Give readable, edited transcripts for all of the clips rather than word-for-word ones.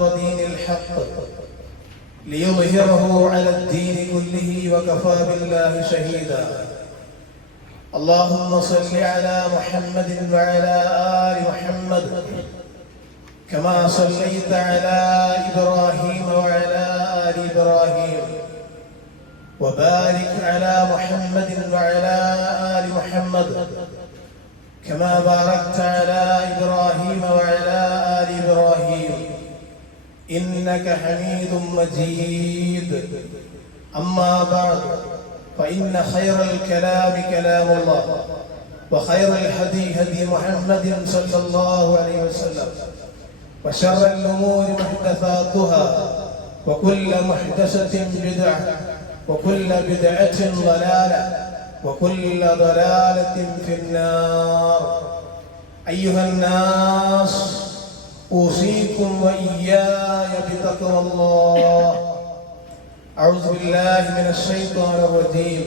ودين الحق ليظهره على الدين كله وكفى بالله شهيدا. اللهم صل على محمد وعلى آل محمد كما صليت على إبراهيم وعلى آل إبراهيم، وبارك على محمد وعلى آل محمد كما باركت على إبراهيم وعلى آل إبراهيم إنك حميد مجيد. أما بعد، فإن خير الكلام كلام الله، وخير الهدي هدي محمد صلى الله عليه وسلم، وشر الأمور محدثاتها، وكل محدثة بدعة، وكل بدعة ضلالة، وكل ضلالة في النار. أيها الناس، أوصيكم وإياي بتقوى الله. أعوذ بالله من الشيطان الرجيم.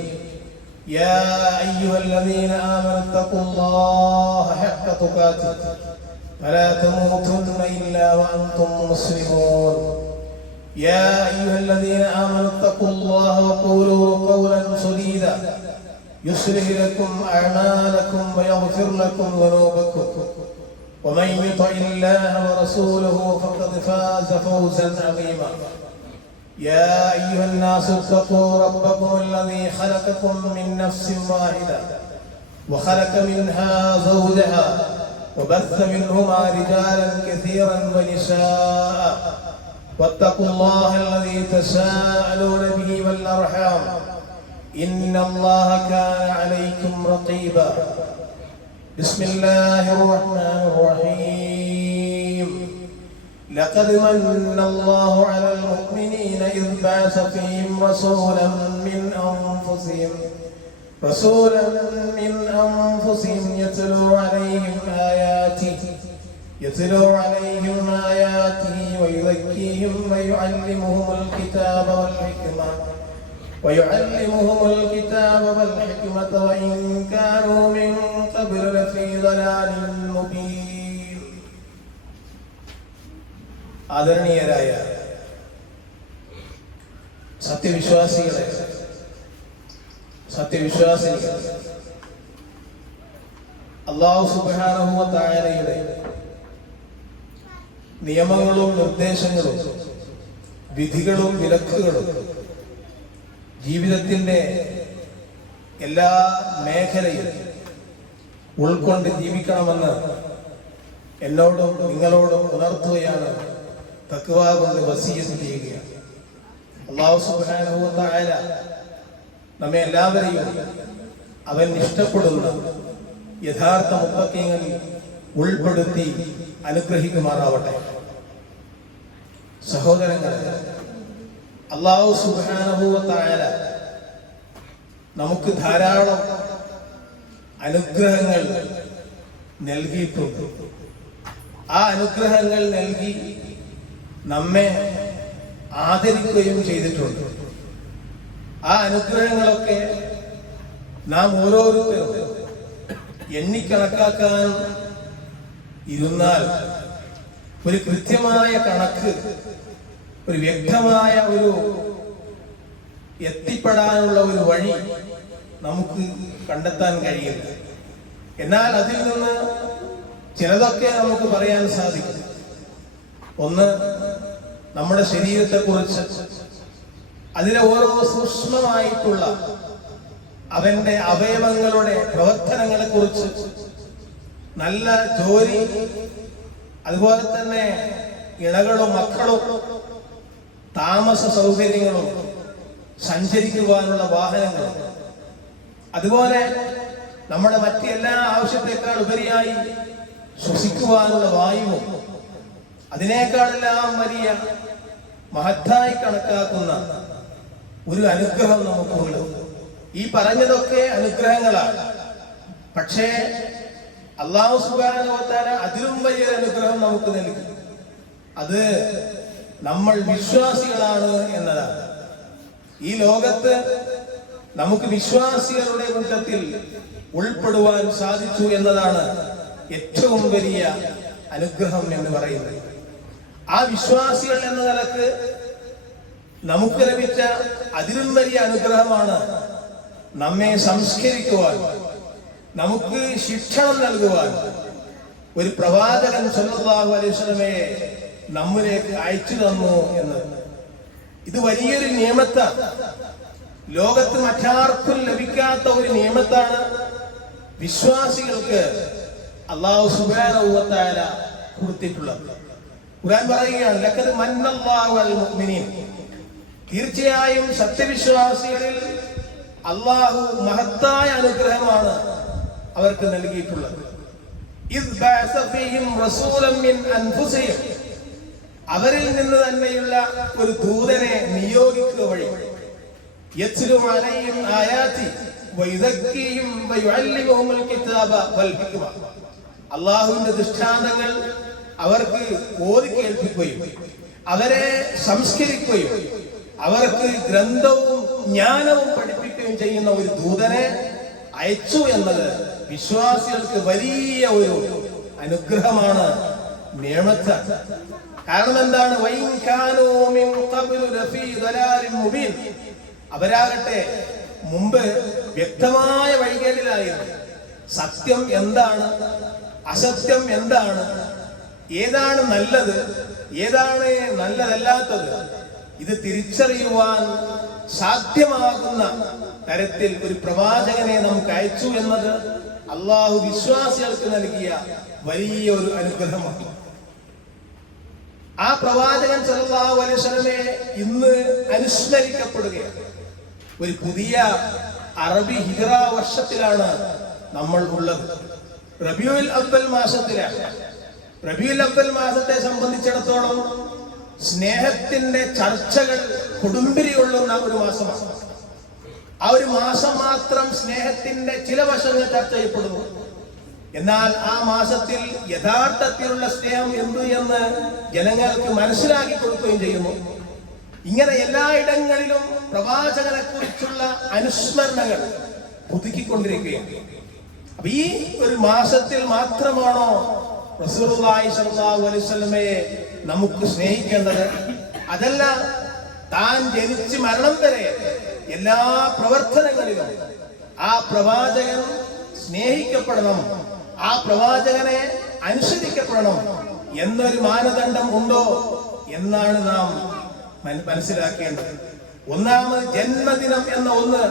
يا أيها الذين آمنوا اتقوا الله حق تقاته فلا تموتن إلا وأنتم مسلمون. يا أيها الذين آمنوا اتقوا الله وقولوا قولا سديدا يصلح لكم أعمالكم ويغفر لكم ذنوبكم، ومن يطع الله ورسوله فقد فاز فوزا عظيما. يا أيها الناس اتقوا ربكم الذي خلقكم من نفس واحدة وخلق منها زوجها وبث منهما رجالا كثيرا ونساء، واتقوا الله الذي تساءلون به والأرحام إن الله كان عليكم رقيبا. بسم الله الرحمن الرحيم. لقد من الله على المؤمنين إذ بعث فيهم رسولا من أنفسهم يتلو عليهم آياته ويزكيهم ويعلمهم الكتاب والحكمة وإن كانوا من قبل لفي ضلال مبين. ആദരണീയരായ സത്യവിശ്വാസികളെ, സത്യവിശ്വാസിനികൾ, അല്ലാഹു സുബ്ഹാനഹു വ തആലയുടെ നിയമങ്ങളും നിർദ്ദേശങ്ങളും വിധികളും വിലക്കുകളും ജീവിതത്തിന്റെ എല്ലാ മേഖലയിലും ഉൾക്കൊണ്ട് ജീവിക്കണമെന്ന് എന്നോടും നിങ്ങളോടും ഉണർത്തുകയാണ്, തഖ്വ കൊണ്ട് വസിയത്ത് ചെയ്യുകയാണ്. അല്ലാഹു സുബ്ഹാനഹു വ തആല നമ്മെ എല്ലാവരെയും അവൻ ഇഷ്ടപ്പെടുന്ന യഥാർത്ഥ മുത്തഖീങ്ങളിൽ ഉൾപ്പെടുത്തി അനുഗ്രഹിക്കുമാറാവട്ടെ. സഹോദരങ്ങളെ, അല്ലാഹു സുബ്ഹാനഹു വ തആല നമുക്ക് ധാരാളം അനുഗ്രഹങ്ങൾ നൽകിയിട്ടുണ്ട്. ആ അനുഗ്രഹങ്ങൾ നൽകി നമ്മെ ആദരിക്കുകയും ചെയ്തിട്ടുണ്ട്. ആ അനുഗ്രഹങ്ങളൊക്കെ നാം ഓരോരുത്തരും എണ്ണിക്കണക്കാക്കാൻ ഇരുന്നാൽ ഒരു കൃത്യമായ കണക്ക്, ഒരു വ്യക്തമായ ഒരു എത്തിപ്പെടാനുള്ള ഒരു വഴി നമുക്ക് കണ്ടെത്താൻ കഴിയില്ല. എന്നാൽ അതിൽ നിന്ന് ചിലതൊക്കെ നമുക്ക് പറയാൻ സാധിക്കും. ഒന്ന്, നമ്മുടെ ശരീരത്തെക്കുറിച്ച്, അതിലെ ഓരോ സൂക്ഷ്മമായിട്ടുള്ള അവന്റെ അവയവങ്ങളുടെ പ്രവർത്തനങ്ങളെ കുറിച്ച്, നല്ല ജോലി, അതുപോലെ തന്നെ ഇണകളും മക്കളും, താമസ സൗകര്യങ്ങളും, സഞ്ചരിക്കുവാനുള്ള വാഹനങ്ങളും, അതുപോലെ നമ്മുടെ മറ്റെല്ലാ ആവശ്യത്തെക്കാൾ ഉപരിയായി ശ്വസിക്കുവാനുള്ള വായുവും, അതിനേക്കാളെല്ലാം വലിയ മഹത്തായി കണക്കാക്കുന്ന ഒരു അനുഗ്രഹം നമുക്കുണ്ട്. ഈ പറഞ്ഞതൊക്കെ അനുഗ്രഹങ്ങളാണ്. പക്ഷേ അല്ലാഹു സുബ്ഹാനഹു വ തആല അതിലും വലിയ അനുഗ്രഹം നമുക്ക് നൽകി. അത് നമ്മൾ വിശ്വാസികളാണ് എന്നതാണ്. ഈ ലോകത്ത് നമുക്ക് വിശ്വാസികളുടെ കൂട്ടത്തിൽ ഉൾപ്പെടുവാൻ സാധിച്ചു എന്നതാണ് ഏറ്റവും വലിയ അനുഗ്രഹം എന്ന് പറയുന്നത്. ആ വിശ്വാസികൾ എന്ന നിലക്ക് നമുക്ക് ലഭിച്ച അതിലും വലിയ അനുഗ്രഹമാണ് നമ്മെ സംസ്കരിക്കുവാൻ, നമുക്ക് ശിക്ഷണം നൽകുവാൻ ഒരു പ്രവാചകൻ സല്ലല്ലാഹു അലൈഹി വസല്ലമയെ നമ്മിലേക്ക് അയച്ചു തന്നു എന്ന്. ഇത് വലിയൊരു നിയമത്താണ്, ലോകത്ത് മറ്റാർക്കും ലഭിക്കാത്ത ഒരു നിയമത്താണ് വിശ്വാസികൾക്ക് അല്ലാഹു സുബ്ഹാനഹു വ തആല കൊടുത്തിട്ടുള്ളത്. ഖുർആൻ പറയുകയാണ്, ലഖദ് മന്നല്ലാഹു അലൽ മുഅ്മിനീൻ, തീർച്ചയായും സത്യവിശ്വാസികളിൽ അല്ലാഹു മഹത്തായ അനുഗ്രഹമാണ് അവർക്ക് നൽകിയിട്ടുള്ളത്. ഇദ് ബഅസ ഫീഹിം റസൂലൻ മിൻ അൻഫുസിഹിം, അവരിൽ നിന്ന് തന്നെയുള്ള ഒരു ദൂതനെ നിയോഗിക്കുക വഴി, യത്ലു അലൈഹിം ആയാതി വയുസക്കീഹിം വയുഅല്ലിമുഹുൽ കിതാബ വൽ ഹിക്മ, അല്ലാഹുവിന്റെ ദൃഷ്ടാന്തങ്ങൾ അവർക്ക് ഓതി കേൾപ്പിക്കുകയും അവരെ സംസ്കരിക്കുകയും അവർക്ക് ഗ്രന്ഥവും ജ്ഞാനവും പഠിപ്പിക്കുകയും ചെയ്യുന്ന ഒരു ദൂതനെ അയച്ചു എന്നത് വിശ്വാസികൾക്ക് വലിയ ഒരു അനുഗ്രഹമാണ്, നിഅമത്താണ്. കാരണം എന്താണ്? അവരാകട്ടെ മുമ്പ് വ്യക്തമായ വഴികേടിലായിരുന്നു. സത്യം എന്താണ്, അസത്യം എന്താണ്, ഏതാണ് നല്ലത്, ഏതാണ് നല്ലതല്ലാത്തത്, ഇത് തിരിച്ചറിയുവാൻ സാധ്യമാകുന്ന തരത്തിൽ ഒരു പ്രവാചകനെ നമുക്ക് അയച്ചു എന്നത് അള്ളാഹു വിശ്വാസികൾക്ക് നൽകിയ വലിയ ഒരു അനുഗ്രഹമാണ്. ആ പ്രവാചകൻ സല്ലല്ലാഹു അലൈഹി വസല്ലമയെ ഇന്ന് അനുസ്മരിക്കപ്പെടുകയാണ്. ഒരു പുതിയ അറബി ഹിജ്റ വർഷത്തിലാണ് നമ്മൾ ഉള്ളത്. റബീഉൽ അവ്വൽ മാസത്തിലാണ്. റബീഉൽ അവ്വൽ മാസത്തെ സംബന്ധിച്ചിടത്തോളം സ്നേഹത്തിന്റെ ചർച്ചകൾ കൊടുമ്പിരി കൊള്ളുന്ന ഒരു മാസമാണ്. ആ ഒരു മാസം മാത്രം സ്നേഹത്തിന്റെ ചില വശങ്ങൾ ചർച്ച ചെയ്യപ്പെടുന്നു. എന്നാൽ ആ മാസത്തിൽ യഥാർത്ഥത്തിലുള്ള സ്നേഹം എന്ത് എന്ന് ജനങ്ങൾക്ക് മനസ്സിലാക്കി കൊടുക്കുകയും ചെയ്യുന്നു. ഇങ്ങനെ എല്ലായിടങ്ങളിലും പ്രവാചകനെ കുറിച്ചുള്ള അനുസ്മരണങ്ങൾ പുതുക്കിക്കൊണ്ടിരിക്കുകയാണ്. അപ്പൊ ഈ ഒരു മാസത്തിൽ മാത്രമാണോ റസൂലുള്ളാഹി സ്വല്ലല്ലാഹു അലൈഹി വസല്ലമയെ നമുക്ക് സ്നേഹിക്കേണ്ടത്? അതല്ല, താൻ ജനിച്ച് മരണം വരെ എല്ലാ പ്രവർത്തനങ്ങളിലും ആ പ്രവാചകൻ സ്നേഹിക്കപ്പെടണം, ആ പ്രവാചകനെ അനുസരിക്കപ്പെടണം എന്നൊരു മാനദണ്ഡം ഉണ്ടോ എന്നാണ് നാം മനസ്സിലാക്കേണ്ടത്. ഒന്നാമത്, ജന്മദിനം എന്ന ഒന്ന്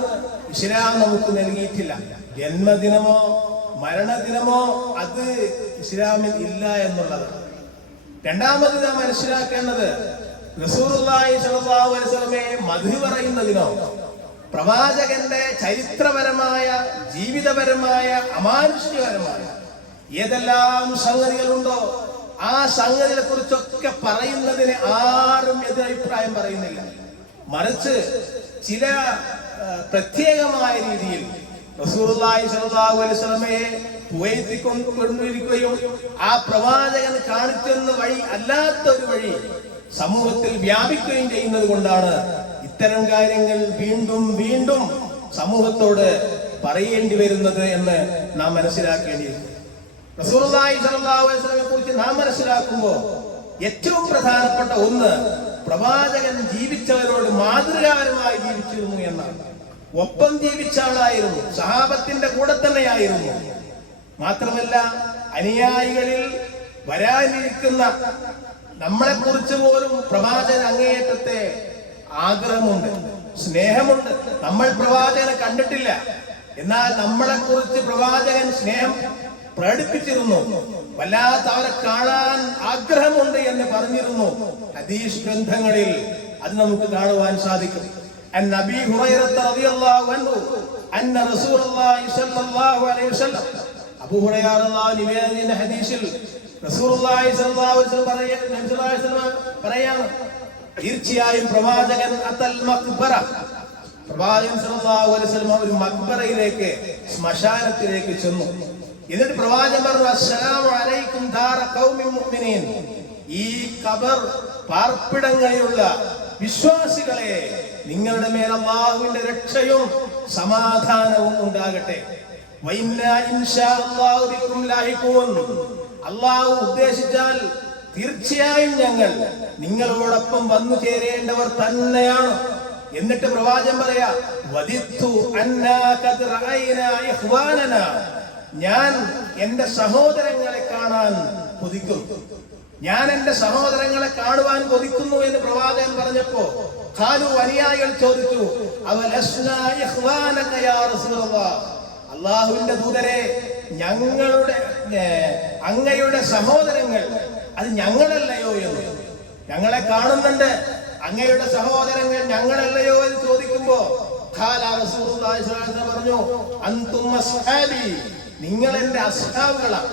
ഇസ്ലാം നമുക്ക് നൽകിയിട്ടില്ല. ജന്മദിനമോ മരണദിനമോ അത് ഇസ്ലാമിൽ ഇല്ല എന്നുള്ളതാണ്. രണ്ടാമത് നാം മനസ്സിലാക്കേണ്ടത്, റസൂലുള്ളാഹി സ്വല്ലല്ലാഹു അലൈഹി വസല്ലമയെ മദ്ഹ് പറയുന്നതിനോ പ്രവാചകന്റെ ചരിത്രപരമായ, ജീവിതപരമായ, അമാനുഷികപരമായ ഏതെല്ലാം സംഗതികളുണ്ടോ ആ സംഗതികളെ കുറിച്ചൊക്കെ പറയുന്നതിന് ആരും എതിരഭിപ്രായം പറയുന്നില്ല. മറിച്ച് ചില പ്രത്യേകമായ രീതിയിൽ റസൂലുള്ളാഹി സ്വല്ലല്ലാഹു അലൈഹി വസല്ലമയെ പുകഴ്ത്തിക്കൊണ്ടിരിക്കുകയും ആ പ്രവാചകൻ കാണിച്ചെന്ന വഴി അല്ലാത്ത ഒരു വഴി സമൂഹത്തിൽ വ്യാപിക്കുകയും ചെയ്യുന്നത് കൊണ്ടാണ് ഇത്തരം കാര്യങ്ങൾ വീണ്ടും വീണ്ടും സമൂഹത്തോട് പറയേണ്ടി വരുന്നത് എന്ന് നാം മനസ്സിലാക്കേണ്ടിയിരിക്കുന്നു. റസൂലുള്ളാഹി സ്വല്ലല്ലാഹു അലൈഹി വസല്ലമയെ കുറിച്ച് നാം മനസ്സിലാക്കുമ്പോൾ ഏറ്റവും പ്രധാനപ്പെട്ട ഒന്ന്, പ്രവാചകൻ ജീവിച്ചവരോട് മാതൃകാപരമായി ജീവിച്ചിരുന്നു എന്നാണ്. ഒപ്പം ജീവിച്ച ആളായിരുന്നു, സഹാബത്തിന്റെ കൂടെ തന്നെയായിരുന്നു. മാത്രമല്ല, അനുയായികളിൽ വരാനിരിക്കുന്ന നമ്മളെ കുറിച്ച് പോലും പ്രവാചകൻ അങ്ങേയറ്റത്തെ ആഗ്രഹമുണ്ട്, സ്നേഹമുണ്ട്. നമ്മൾ പ്രവാചകനെ കണ്ടിട്ടില്ല, എന്നാൽ നമ്മളെ കുറിച്ച് പ്രവാചകൻ സ്നേഹം പ്രകടിപ്പിച്ചിരുന്നു. വല്ലാത്ത അവരെ കാണാൻ ആഗ്രഹമുണ്ട് എന്ന് പറഞ്ഞിരുന്നു. ഹദീസ് ഗ്രന്ഥങ്ങളിൽ അത് നമുക്ക് കാണുവാൻ സാധിക്കും. അൻ നബി ഹുറൈറ റളിയല്ലാഹു അൻഹു അന്ന റസൂലുള്ളാഹി സ്വല്ലല്ലാഹു അലൈഹി വസല്ലം, അബൂ ഹുറൈറ റളിയല്ലാഹു നിവേദിക്കുന്ന ഹദീസിൽ റസൂലുള്ളാഹി സ്വല്ലല്ലാഹു അലൈഹി വസല്ലം പറയാണ്, തീർച്ചയായും പ്രവാചകൻ അത്തൽ മഖ്ബറ, പ്രവാചകൻ സല്ലല്ലാഹു അലൈഹി വസല്ലം ഒരു മഖ്ബറയിലേക്ക്, ശ്മശാനത്തിലേക്ക് ചെന്നു. എന്നിട്ട് പ്രവാചകൻ പറഞ്ഞു, അസ്സലാമു അലൈക്കും ദാറ ഖൗമിൻ മുഅ്മിനീൻ, ഈ ഖബർ പാർപ്പിടങ്ങളിലുള്ള വിശ്വാസികളെ, നിങ്ങളുടെ മേൽ അല്ലാഹുവിന്റെ രക്ഷയും സമാധാനവും ഉണ്ടാകട്ടെ. വഇന്നാ ഇൻഷാ അല്ലാഹു ബിക്കും ലാഹിഖൂൻ, അല്ലാഹു ഉദ്ദേശിച്ചാൽ തീർച്ചയായും ഞങ്ങൾ നിങ്ങളോടൊപ്പം വന്നു ചേരേണ്ടവർ തന്നെയാണ്. എന്നിട്ട് പ്രവാചകൻ പറയാ, വദിത്തു അന്നാ ഖദ് റഅയ്നാ ഇഖ്വാനനാ, ഞാൻ എന്റെ സഹോദരങ്ങളെ കാണാൻ കൊതിക്കുന്നു, ഞാൻ എന്റെ സഹോദരങ്ങളെ കാണുവാൻ കൊതിക്കുന്നു എന്ന് പ്രവാചകൻ പറഞ്ഞപ്പോ ഖാലു, അനുയായികൾ ചോദിച്ചു, അവലസ്നാ ഇഖ്വാനക യാ റസൂലല്ലാഹ്, അല്ലാഹുവിന്റെ ദൂതരെ, ഞങ്ങളുടെ അങ്ങയുടെ സഹോദരങ്ങൾ അത് ഞങ്ങളല്ലയോ എന്ന്, ഞങ്ങളെ കാണുന്നുണ്ട്, അങ്ങയുടെ സഹോദരങ്ങൾ ഞങ്ങളല്ലയോ എന്ന് ചോദിക്കുമ്പോ ഖാല റസൂലുള്ളാഹി സ്വല്ലല്ലാഹു അലൈഹി വസല്ലം പറഞ്ഞു, അൻതും അസ്ഹാബി, നിങ്ങൾ എന്റെ അസ്ഹാബുകളാണ്,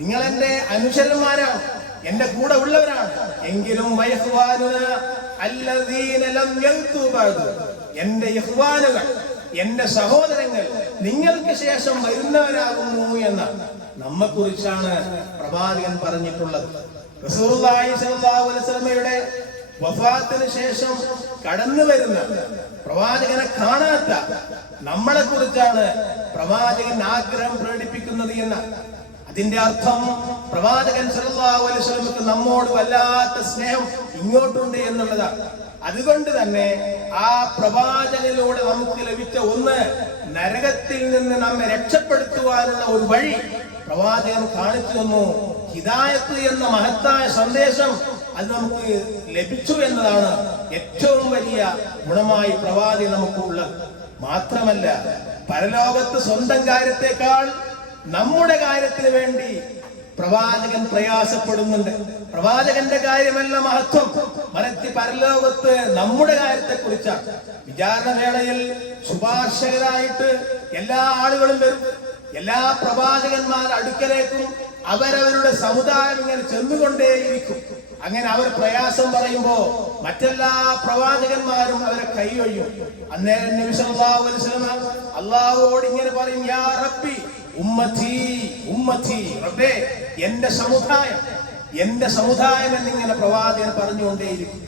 നിങ്ങൾ എന്റെ അനുചരന്മാരാണ്, എന്റെ കൂടെ ഉള്ളവരാണ്. എങ്കിലും എന്റെ ഇഖ്വാനുകൾ, എന്റെ സഹോദരങ്ങൾ നിങ്ങൾക്ക് ശേഷം വരുന്നവരാകുന്നു എന്ന് നമ്മെക്കുറിച്ചാണ് പ്രവാചകൻ പറഞ്ഞിട്ടുള്ളത്. റസൂലുള്ളാഹി സ്വല്ലല്ലാഹു അലൈഹി വസല്ലമയുടെ വഫാത്തിന് ശേഷം കടന്നു വരുന്ന പ്രവാചകനെ കാണാത്ത നമ്മളെ കുറിച്ചാണ് പ്രവാചകൻ ആഗ്രഹം പ്രകടിപ്പിക്കുന്നത് എന്ന്. അതിന്റെ അർത്ഥം പ്രവാചകൻ സല്ലല്ലാഹു അലൈഹി വസല്ലമക്ക് നമ്മോട് വല്ലാത്ത സ്നേഹം ഇങ്ങോട്ടുണ്ട് എന്നുള്ളതാണ്. അതുകൊണ്ട് തന്നെ ആ പ്രവാചകനിലൂടെ നമുക്ക് ലഭിച്ച ഒന്ന്, നരകത്തിൽ നിന്ന് നമ്മെ രക്ഷപ്പെടുത്തുവാനുള്ള ഒരു വഴി പ്രവാചകൻ കാണിച്ചു തന്നു. ഹിദായത്ത് എന്ന മഹത്തായ സന്ദേശം അത് നമുക്ക് ലഭിച്ചു എന്നതാണ് ഏറ്റവും വലിയ ഗുണമായി പ്രവാചകൻ നമുക്കുള്ളത്. മാത്രമല്ല, പരലോകത്ത് സ്വന്തം കാര്യത്തെക്കാൾ നമ്മുടെ കാര്യത്തിന് വേണ്ടി പ്രവാചകൻ പ്രയാസപ്പെടുന്നുണ്ട്. പ്രവാചകന്റെ കാര്യമല്ല മഹത്വം, മറിച്ച് പരലോകത്ത് നമ്മുടെ കാര്യത്തെ കുറിച്ചാണ്. വിചാരണ വേളയിൽ ശുപാർശകരായിട്ട് എല്ലാ ആളുകളും വരും. എല്ലാ പ്രവാചകന്മാരുടെ അടുക്കലേക്കും അവരവരുടെ സമുദായം ഇങ്ങനെ ചെന്നുകൊണ്ടേയിരിക്കും. അങ്ങനെ അവർ പ്രയാസം പറയുമ്പോ മറ്റെല്ലാ പ്രവാചകന്മാരും അവരെ കൈയൊഴിയും. അന്നേരം നബി സല്ലല്ലാഹു അലൈഹി വസല്ലം അല്ലാഹുവോട് ഇങ്ങനെ പറയും, യാ റബ്ബി ഉമ്മത്തി ഉമ്മത്തി, റബ്ബേ എന്റെ സമുദായം എന്റെ സമുദായം എന്നിങ്ങനെ പ്രവാചകൻ പറഞ്ഞുകൊണ്ടേയിരിക്കും.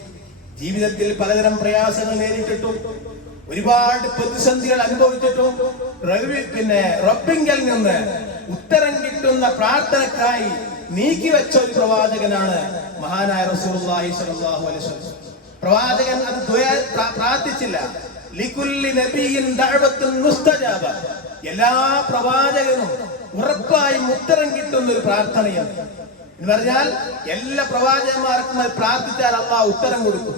ജീവിതത്തിൽ പലതരം പ്രയാസങ്ങൾ നേരിട്ടിട്ടും ഒരുപാട് പ്രതിസന്ധികൾ അനുഭവിച്ചിട്ടും റബ്ബിങ്കൽ നിന്ന് ഉത്തരം കിട്ടുന്ന പ്രാർത്ഥനക്കായി നീക്കിവെച്ച ഒരു പ്രവാചകനാണ് മഹാനായ റസൂലുള്ളാഹി സ്വല്ലല്ലാഹു അലൈഹി വസല്ലം. പ്രവാചകൻ അത് പ്രാർത്ഥിച്ചില്ല. ലികുല്ലി നബിയിൻ ദഅവത്തുൻ മുസ്തജാബ, എല്ലാ പ്രവാചകനും ഉറപ്പായും ഉത്തരം കിട്ടുന്ന ഒരു പ്രാർത്ഥനയാണ്. എന്ന് പറഞ്ഞാൽ എല്ലാ പ്രവാചകന്മാർക്കും അത് പ്രാർത്ഥിച്ചാൽ അല്ലാഹു ഉത്തരം കൊടുക്കും.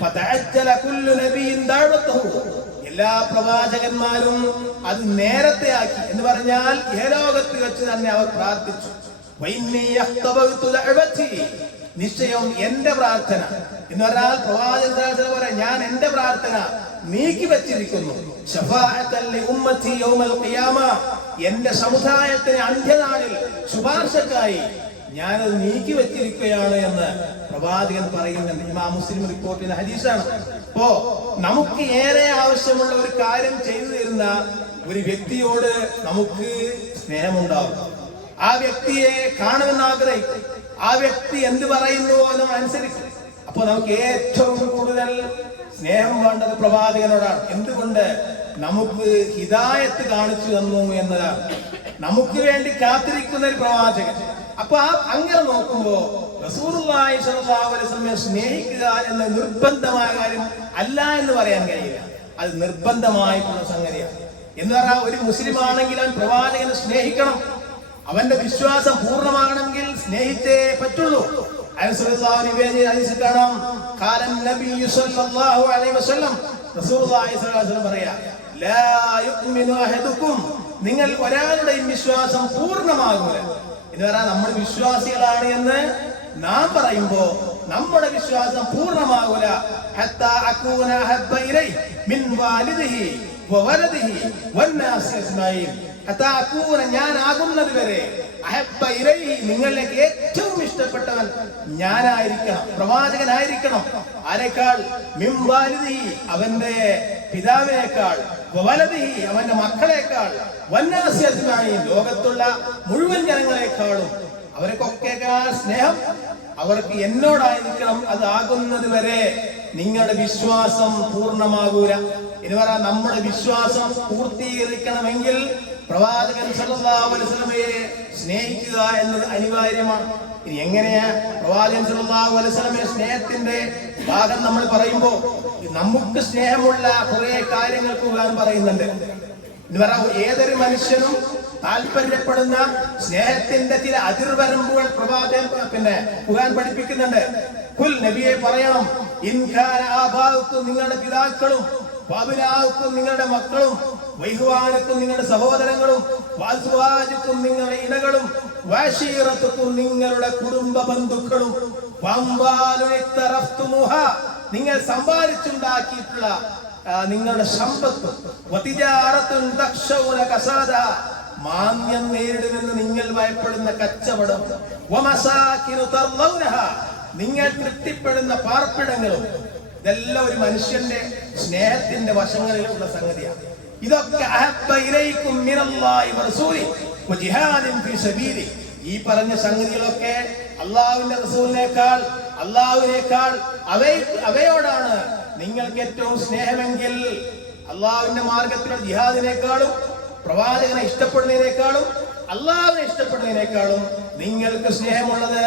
ഫതഅജ്ജല കുല്ലു നബിയിൻ ദഅവതുഹു, എല്ലാ പ്രവാചകന്മാരും അത് നേരത്തെ ആക്കി. എന്ന് പറഞ്ഞാൽ ഇഹലോകത്ത് വെച്ച് തന്നെ അവർ പ്രാർത്ഥിച്ചു. നിശ്ചയം എന്റെ പ്രാർത്ഥന എന്ന് പറഞ്ഞാൽ പ്രവാചകൻ പറയാം, ഞാൻ എന്റെ പ്രാർത്ഥന നീക്കി വെച്ചിരിക്കുന്നു. എന്റെ സമുദായത്തിന് അന്ത്യനാളിൽ ശുപാർശക്കായി ഞാനത് നീക്കി വെച്ചിരിക്കുകയാണ് എന്ന് പ്രവാചകൻ പറയുന്നുണ്ട്. ഇമാം മുസ്ലിം റിപ്പോർട്ട് ചെയ്യുന്ന ഹദീസാണ്. അപ്പോ നമുക്ക് ഏറെ ആവശ്യമുള്ള ഒരു കാര്യം ചെയ്തു തരുന്ന ഒരു വ്യക്തിയോട് നമുക്ക് സ്നേഹമുണ്ടാവും. ആ വ്യക്തിയെ കാണുമെന്ന് ആഗ്രഹിക്കും. ആ വ്യക്തി എന്ത് പറയുന്നുവോ നമ്മൾ അനുസരിക്കും. അപ്പൊ നമുക്ക് ഏറ്റവും കൂടുതൽ സ്നേഹം വേണ്ടത് പ്രവാചകനോടാണ്. എന്തുകൊണ്ട്? നമുക്ക് ഹിദായത്ത് കാണിച്ചു തന്നു എന്നതാണ്. നമുക്ക് വേണ്ടി കാത്തിരിക്കുന്ന ഒരു പ്രവാചകൻ. അപ്പൊ അങ്ങനെ നോക്കുമ്പോ റസൂലുള്ളാഹി സ്വല്ലല്ലാഹു അലൈഹി വസല്ലമയെ സ്നേഹിക്കുക എന്ന നിർബന്ധമായ കാര്യം അല്ല എന്ന് പറയാൻ കഴിയില്ല. അത് നിർബന്ധമായിട്ടുള്ള സംഗതിയാണ്. എന്ന് പറഞ്ഞാൽ ഒരു മുസ്ലിം ആണെങ്കിൽ അവൻ പ്രവാചകനെ സ്നേഹിക്കണം. അവന്റെ വിശ്വാസം പൂർണ്ണമാകണമെങ്കിൽ സ്നേഹിച്ചേ പറ്റുള്ളൂ. നിങ്ങൾ ഒരാളുടെയും വിശ്വാസം പൂർണ്ണമാകൂല എന്ന് പറഞ്ഞാൽ നമ്മൾ വിശ്വാസികളാണ് എന്ന് നാം പറയുമ്പോ നമ്മുടെ വിശ്വാസം പൂർണ്ണമാകൂല. ഞാൻ ആകുന്നത് വരെ നിങ്ങളിലേക്ക് ഏറ്റവും ഇഷ്ടപ്പെട്ടവൻ ഞാനായിരിക്കണം, പ്രവാചകനായിരിക്കണം. ആരെക്കാൾ? അവന്റെ പിതാവിനേക്കാൾ, അവന്റെ മക്കളെക്കാൾ, ലോകത്തുള്ള മുഴുവൻ ജനങ്ങളെക്കാളും അവർക്കൊക്കെക്കാൾ സ്നേഹം അവർക്ക് എന്നോടായിരിക്കണം. അതാകുന്നത് വരെ നിങ്ങളുടെ വിശ്വാസം പൂർണ്ണമാകൂല എന്ന് പറയാൻ. നമ്മുടെ വിശ്വാസം പൂർത്തീകരിക്കണമെങ്കിൽ പ്രവാചകൻ സല്ലല്ലാഹു അലൈഹി വസല്ലമയെ സ്നേഹിക്കുക എന്നത് അനിവാര്യമാണ്. ഇനി എങ്ങനെയാ പ്രവാചകൻ സല്ലല്ലാഹു അലൈഹി വസല്ലമയെ സ്നേഹത്തിന്റെ ഭാഗം നമ്മൾ പറയുമ്പോൾ നമുക്ക് സ്നേഹമുള്ള കുറെ കാര്യങ്ങൾ ഖുർആൻ പറയുന്നുണ്ട്. ഏതൊരു മനുഷ്യനും താല്പര്യപ്പെടുന്ന സ്നേഹത്തിന്റെ ചില അതിർവരമ്പുകൾ ഖുർആൻ പഠിപ്പിക്കുന്നുണ്ട്. കുൽ നബിയെ പറയണം, ഇൻകാന ആബാഉക്കും നിങ്ങളുടെ പിതാക്കളും, വഅബ്നാഉക്കും നിങ്ങളുടെ മക്കളും, വൈഹ്വാനുക്കും നിങ്ങളുടെ സഹോദരങ്ങളും, വഅസ്വാജുക്കും നിങ്ങളുടെ ഇണകളും, വഅശീറത്തുക്കും നിങ്ങളുടെ കുടുംബ ബന്ധുക്കളും, വഅംവാലുൻ ഇഖ്തറഫ്തുമുഹ നിങ്ങൾ സമ്പാദിച്ചുണ്ടാക്കിയിട്ടുള്ള നിങ്ങളുടെ സമ്പത്തും, വതിജാറത്തുൻ തഖ്ശൗന കസാദ മാന്യം നേരിടുമെന്ന് നിങ്ങൾ ഭയപ്പെടുന്ന കച്ചവടം, വമസാകിനു തർളൗനഹ നിങ്ങൾ തൃപ്തിപ്പെടുന്ന പാർപ്പിടങ്ങളും, ഇതെല്ലാം ഒരു മനുഷ്യന്റെ സ്നേഹത്തിന്റെ വശങ്ങളിലുള്ള സംഗതിയാണ്. ഇതൊക്കെ അഹബ്ബ ഇലൈക്കും മിനല്ലാഹി വറസൂലി വജിഹാദിൻ ഫീ സബീലി ഈ പറഞ്ഞ സംഗതികളൊക്കെ അല്ലാഹുവിന്റെ റസൂലിനേക്കാൾ അല്ലാഹുവിനേക്കാൾ അവയോടാണ് നിങ്ങൾക്ക് ഏറ്റവും സ്നേഹമെങ്കിൽ അല്ലാഹുവിന്റെ മാർഗത്തിലുള്ള ജിഹാദിനേക്കാളും പ്രവാചകനെ ഇഷ്ടപ്പെടുന്നതിനേക്കാളും അല്ലാഹുവിനെ ഇഷ്ടപ്പെടുന്നതിനേക്കാളും നിങ്ങൾക്ക് സ്നേഹമുള്ളത്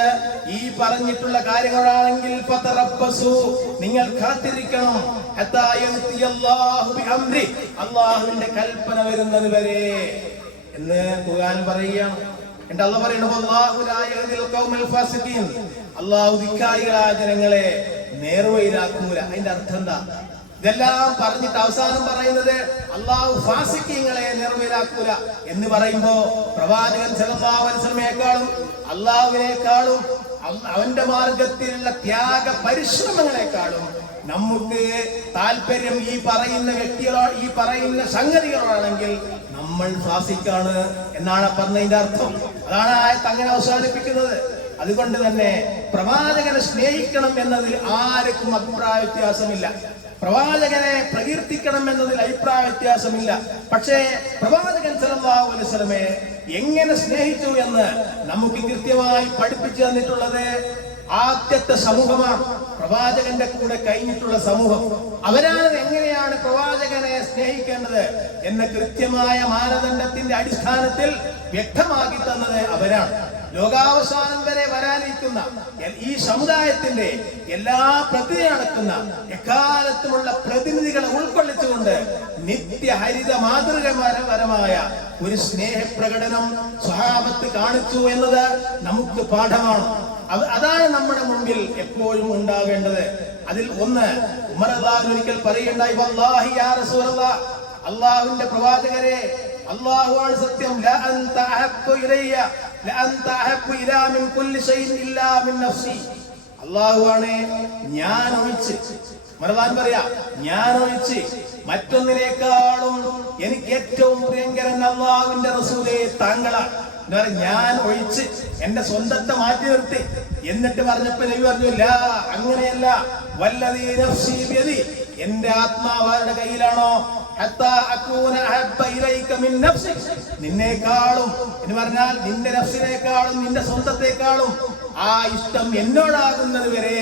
ഈ പറഞ്ഞിട്ടുള്ള കാര്യങ്ങളാണെങ്കിൽ ഫതറബ്ബസു നിങ്ങൾ കാത്തിരിക്കണം ഹത്താ യഅതിയല്ലാഹു ബിഅംരി അല്ലാഹുവിന്റെ കൽപ്പന വരുന്നത് വരെ എന്ന് ഖുർആൻ പറയുകയാണ്. എന്നിട്ട് അല്ലാഹു പറയുന്നു വല്ലാഹു ലാ യഹ്ദിൽ ഖൗമൽ ഫാസിഖീൻ അല്ലാഹു ധിക്കാരികളായ ജനങ്ങളെ നേർവഴിയിലാക്കൂല. അതിന്റെ അർത്ഥം എന്താ? ഇതെല്ലാം പറഞ്ഞിട്ട് അവസാനം പറയുന്നത് അല്ലാഹു ഫാസിഖീങ്ങളെ നേർവഴിയിലാക്കൂല എന്ന് പറയുമ്പോ പ്രവാചകൻ സല്ലല്ലാഹു അലൈഹി വസല്ലമയെക്കാളും അല്ലാഹുവിനേക്കാളും അവന്റെ മാർഗത്തിലുള്ള ത്യാഗ പരിശ്രമങ്ങളെക്കാളും നമുക്ക് താല്പര്യം ഈ പറയുന്ന വ്യക്തികളോ ഈ പറയുന്ന സംഗതികളാണെങ്കിൽ നമ്മൾ ഫാസിക്കാണ് എന്നാണ് പറഞ്ഞതിന്റെ അർത്ഥം. അതാണ് ആയത്ത് അങ്ങനെ അവസാനിപ്പിക്കുന്നത്. അതുകൊണ്ട് തന്നെ പ്രവാചകനെ സ്നേഹിക്കണം എന്നതിൽ ആർക്കും അഭിപ്രായ വ്യത്യാസമില്ല. പ്രവാചകനെ പ്രകീർത്തിക്കണം എന്നതിൽ അഭിപ്രായ വ്യത്യാസമില്ല. പക്ഷേ പ്രവാചകൻ സല്ലല്ലാഹു അലൈഹി വസല്ലമയെ എങ്ങനെ സ്നേഹിച്ചു എന്ന് നമുക്ക് കൃത്യമായി പഠിപ്പിച്ചു തന്നിട്ടുള്ളത് ആദ്യത്തെ സമൂഹമാണ്. പ്രവാചകന്റെ കൂടെ കഴിഞ്ഞിട്ടുള്ള സമൂഹം അവരാണ് എങ്ങനെയാണ് പ്രവാചകനെ സ്നേഹിക്കേണ്ടത് എന്ന കൃത്യമായ മാനദണ്ഡത്തിന്റെ അടിസ്ഥാനത്തിൽ വ്യക്തമാക്കി തന്നത് അവരാണ്. ലോകാവസാനം വരെ വരാനിരിക്കുന്ന ഈ സമുദായത്തിന്റെ എല്ലാ പ്രക്രിയ നടക്കുന്ന എക്കാലത്തുമുള്ള പ്രതിനിധികളെ ഉൾക്കൊള്ളിച്ചുകൊണ്ട് നിത്യഹരിത മാതൃകപരമായ ഒരു സ്നേഹപ്രകടനം സ്വഹാബത്ത് കാണിച്ചു എന്നത് നമുക്ക് പാഠമാണ്. അതാണ് നമ്മുടെ മുമ്പിൽ എപ്പോഴും ഉണ്ടാവേണ്ടത്. അതിൽ ഒന്ന് ഉമർ റളിയല്ലാഹു ഒരിക്കൽ പറയുകയുണ്ടായി, വല്ലാഹി യാ റസൂലല്ലാഹ് അല്ലാഹുവിന്റെ പ്രവാചകരെ അല്ലാഹുവാണ് സത്യം, ലാ അൻത അഹബ്ബു ഇലയ്യ ലാ അൻത അഹബ്ബു ഇലാ മിൻ കുല്ലി ഷൈഇൻ ഇല്ലാ മിൻ നഫ്സി അല്ലാഹുവാണ് ഞാൻ ഒഴിച്ച് മറവാൻ പറയാ ഞാൻ ഒഴിച്ച് മറ്റൊന്നിനേക്കാളും എനിക്ക് ഏറ്റവും പ്രിയങ്കരൻ അല്ലാഹുവിന്റെ റസൂലേ താങ്കളാണ്. ഞാൻ ഒഴിച്ച് എന്റെ സ്വന്തത്തെ മാറ്റി നിർത്തി. എന്നിട്ട് പറഞ്ഞപ്പോ നബി പറഞ്ഞു, ലാ അങ്ങനെയല്ല, വല്ലദീ നഫ്സി ബിയദി എന്റെ ആത്മാവ് ആരുടെ കയ്യിലാണോ ഹത്താ അകൂന അഹബ്ബ ഇലൈക മിൻ നഫ്സിക് നിന്നേക്കാളും എന്ന് പറഞ്ഞാൽ നിന്റെ നഫ്സിനേക്കാളും നിന്റെ സ്വന്തത്തെക്കാളും ആ ഇഷ്ടം എന്നോടാകുന്നത് വരെ